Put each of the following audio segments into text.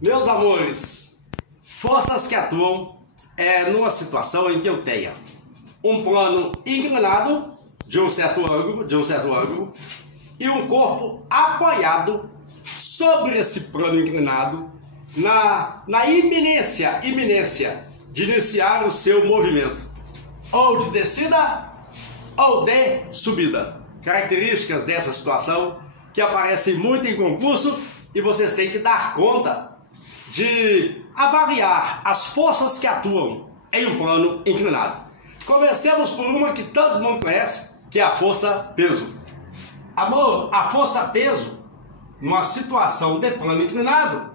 Meus amores, forças que atuam numa situação em que eu tenha um plano inclinado de um certo ângulo e um corpo apoiado sobre esse plano inclinado na iminência de iniciar o seu movimento, ou de descida ou de subida. Características dessa situação que aparecem muito em concurso e vocês têm que dar conta de avaliar as forças que atuam em um plano inclinado. Comecemos por uma que todo mundo conhece, que é a força peso. Amor, a força peso, numa situação de plano inclinado,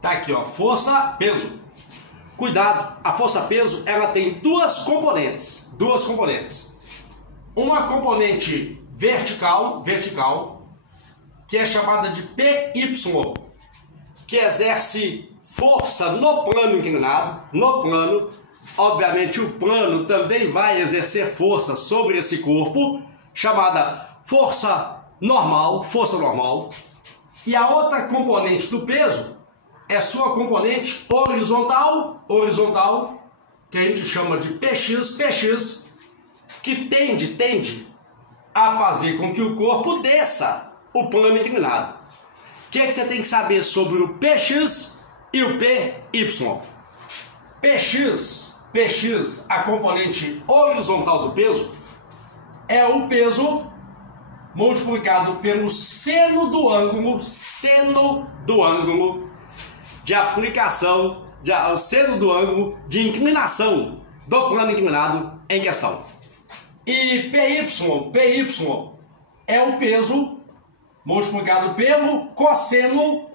tá aqui ó, força peso. Cuidado, a força peso ela tem duas componentes. Uma componente vertical, que é chamada de PY, que exerce força no plano inclinado, obviamente o plano também vai exercer força sobre esse corpo, chamada força normal, e a outra componente do peso é sua componente horizontal, que a gente chama de PX, que tende a fazer com que o corpo desça o plano inclinado. O que é que você tem que saber sobre o PX e o PY? PX, a componente horizontal do peso, é o peso multiplicado pelo seno do ângulo de aplicação, seno do ângulo de inclinação do plano inclinado em questão. E PY é o peso multiplicado pelo cosseno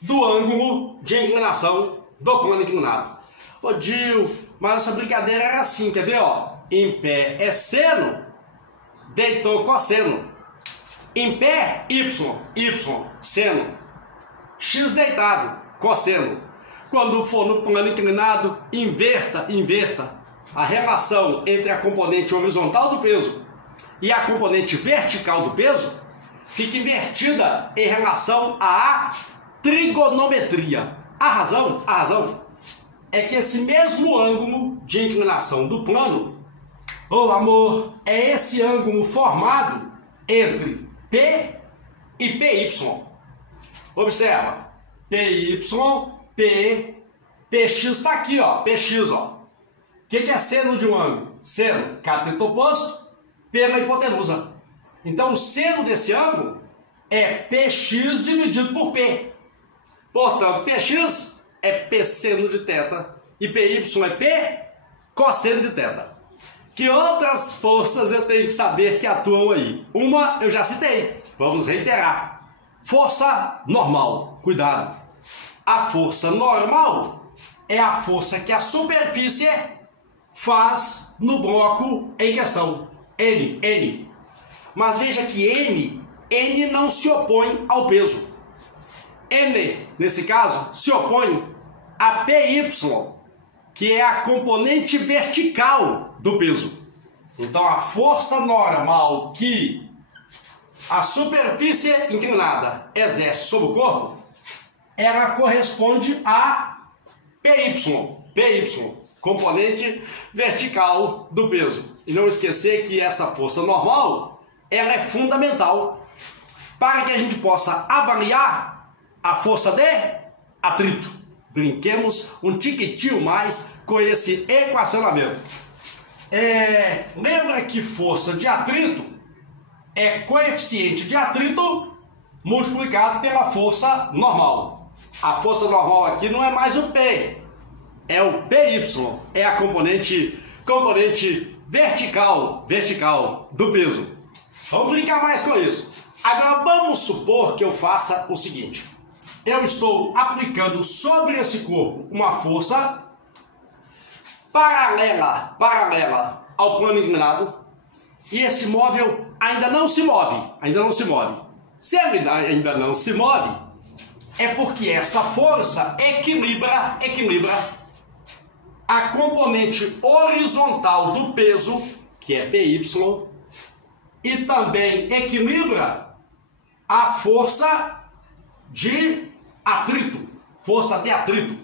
do ângulo de inclinação do plano inclinado. Ô Dil, mas essa brincadeira era assim, quer ver? Ó? Em pé é seno, deitou cosseno. Em pé, Y, seno. X deitado, cosseno. Quando for no plano inclinado, inverta a relação entre a componente horizontal do peso e a componente vertical do peso, fica invertida em relação à trigonometria. A razão é que esse mesmo ângulo de inclinação do plano, ô amor, é esse ângulo formado entre P e PY. Observa, PY, PX está aqui, ó, PX, ó. O que é seno de um ângulo? Seno, cateto oposto, pela hipotenusa. Então o seno desse ângulo é PX dividido por P. Portanto, PX é P seno de θ e PY é P cosseno de θ. Que outras forças eu tenho que saber que atuam aí? Uma eu já citei, vamos reiterar. Força normal, cuidado. A força normal é a força que a superfície faz no bloco em questão, N. Mas veja que N não se opõe ao peso. N, nesse caso, se opõe a PY, que é a componente vertical do peso. Então a força normal que a superfície inclinada exerce sobre o corpo, ela corresponde a PY, componente vertical do peso. E não esquecer que essa força normal, ela é fundamental para que a gente possa avaliar a força de atrito. Brinquemos um tiquitinho mais com esse equacionamento. Lembra que força de atrito é coeficiente de atrito multiplicado pela força normal. A força normal aqui não é mais o P, é o PY, é a componente vertical do peso. Vamos brincar mais com isso. Agora vamos supor que eu faça o seguinte. Eu estou aplicando sobre esse corpo uma força paralela ao plano inclinado e esse móvel ainda não se move. Se ele ainda não se move, é porque essa força equilibra a componente horizontal do peso, que é PY, e também equilibra a força de atrito, força de atrito.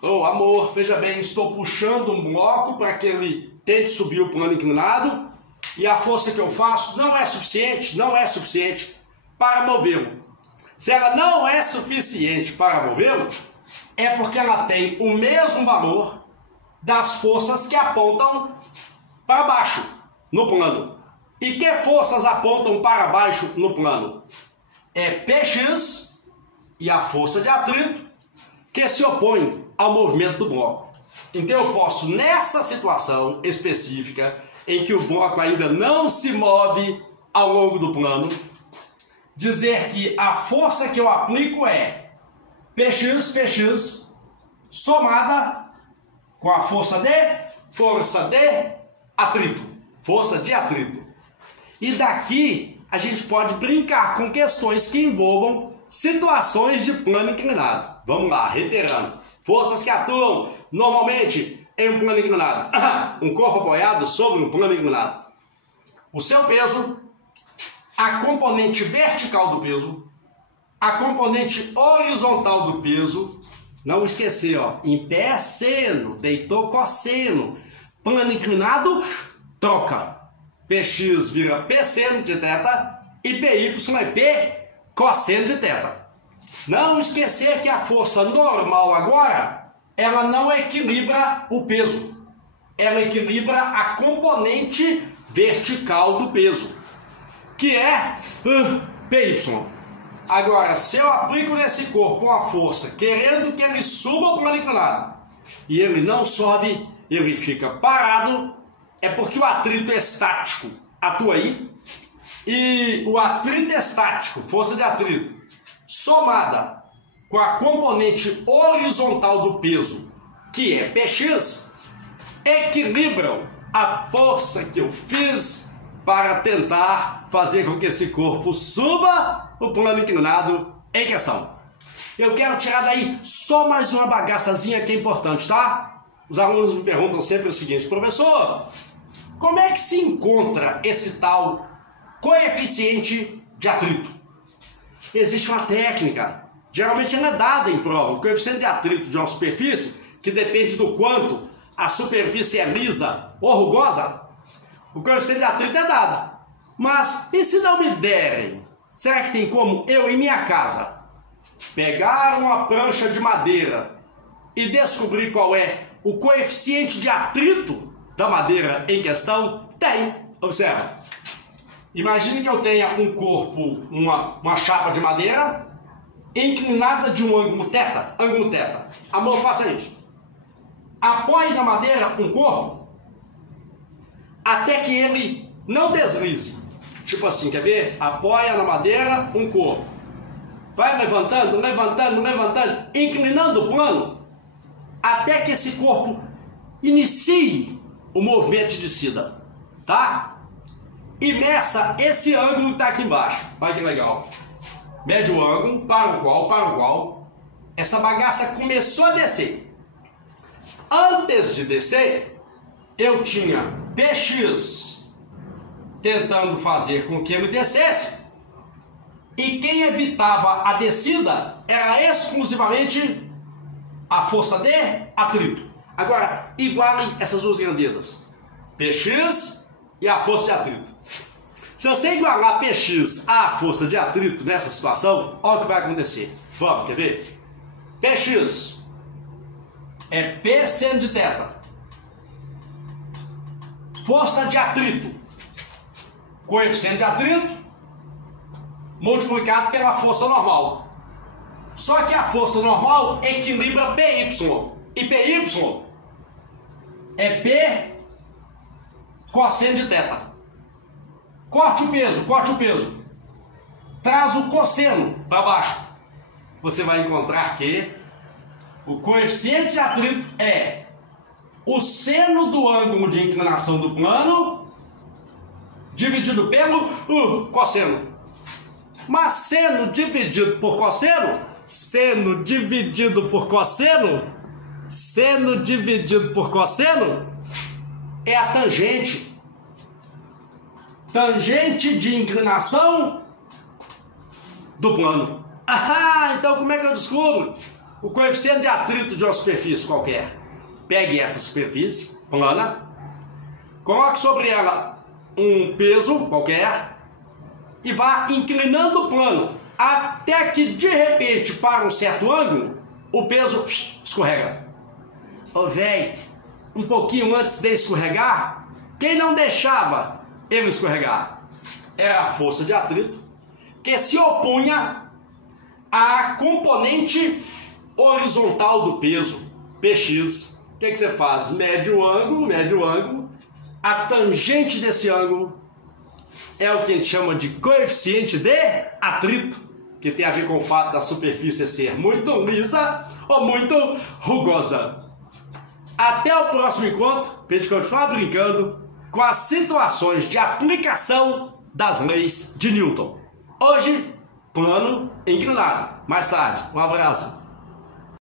Oh, amor, veja bem, estou puxando um bloco para que ele tente subir o plano inclinado e a força que eu faço não é suficiente para movê-lo. Se ela não é suficiente para movê-lo, é porque ela tem o mesmo valor das forças que apontam para baixo no plano. E que forças apontam para baixo no plano? É Px e a força de atrito que se opõe ao movimento do bloco. Então eu posso, nessa situação específica, em que o bloco ainda não se move ao longo do plano, dizer que a força que eu aplico é Px somada com a força de atrito. Força de atrito. E daqui a gente pode brincar com questões que envolvam situações de plano inclinado. Vamos lá, reiterando. Forças que atuam normalmente em um plano inclinado. Um corpo apoiado sobre um plano inclinado. O seu peso, a componente vertical do peso, a componente horizontal do peso. Não esquecer, ó, em pé seno, deitou cosseno. Plano inclinado, troca. Px vira P seno de θ e Py é P cosseno de θ. Não esquecer que a força normal agora, ela não equilibra o peso. Ela equilibra a componente vertical do peso, que é Py. Agora, se eu aplico nesse corpo uma força querendo que ele suba o plano inclinado e ele não sobe, ele fica parado, é porque o atrito estático atua aí. E o atrito estático, força de atrito, somada com a componente horizontal do peso, que é Px, equilibram a força que eu fiz para tentar fazer com que esse corpo suba o plano inclinado em questão. Eu quero tirar daí só mais uma bagaçazinha que é importante, tá? Os alunos me perguntam sempre o seguinte: professor, como é que se encontra esse tal coeficiente de atrito? Existe uma técnica, geralmente ela é dada em prova. O coeficiente de atrito de uma superfície, que depende do quanto a superfície é lisa ou rugosa, o coeficiente de atrito é dado. Mas e se não me derem? Será que tem como eu, em minha casa, pegar uma prancha de madeira e descobrir qual é o coeficiente de atrito da madeira em questão? Tem. Observa. Imagine que eu tenha um corpo, uma chapa de madeira inclinada de um ângulo θ. Amor, faça isso. Apoie na madeira um corpo até que ele não deslize. Tipo assim, quer ver? Apoia na madeira um corpo. Vai levantando, inclinando o plano até que esse corpo inicie o movimento de descida, tá? E meça esse ângulo que está aqui embaixo. Olha que legal. Mede o ângulo para o qual essa bagaça começou a descer. Antes de descer, eu tinha Px tentando fazer com que ele descesse, e quem evitava a descida era exclusivamente a força de atrito. Agora, igualem essas duas grandezas, Px e a força de atrito. Se você igualar Px à força de atrito nessa situação, olha o que vai acontecer. Vamos, quer ver? Px é P seno de θ. Força de atrito, coeficiente de atrito, multiplicado pela força normal. Só que a força normal equilibra Py. E Py é P cosseno de θ. Corte o peso. Traz o cosseno para baixo. Você vai encontrar que o coeficiente de atrito é o seno do ângulo de inclinação do plano dividido pelo cosseno. Mas seno dividido por cosseno, é a tangente. Tangente de inclinação do plano. Ah, então como é que eu descubro o coeficiente de atrito de uma superfície qualquer? Pegue essa superfície plana, coloque sobre ela um peso qualquer e vá inclinando o plano até que de repente, para um certo ângulo, o peso escorrega. Ô véi, um pouquinho antes de escorregar, quem não deixava ele escorregar? Era a força de atrito que se opunha à componente horizontal do peso, Px. O que você faz? Mede o ângulo, a tangente desse ângulo é o que a gente chama de coeficiente de atrito, que tem a ver com o fato da superfície ser muito lisa ou muito rugosa. Até o próximo encontro, para a gente continuar brincando com as situações de aplicação das leis de Newton. Hoje, plano inclinado. Mais tarde, um abraço.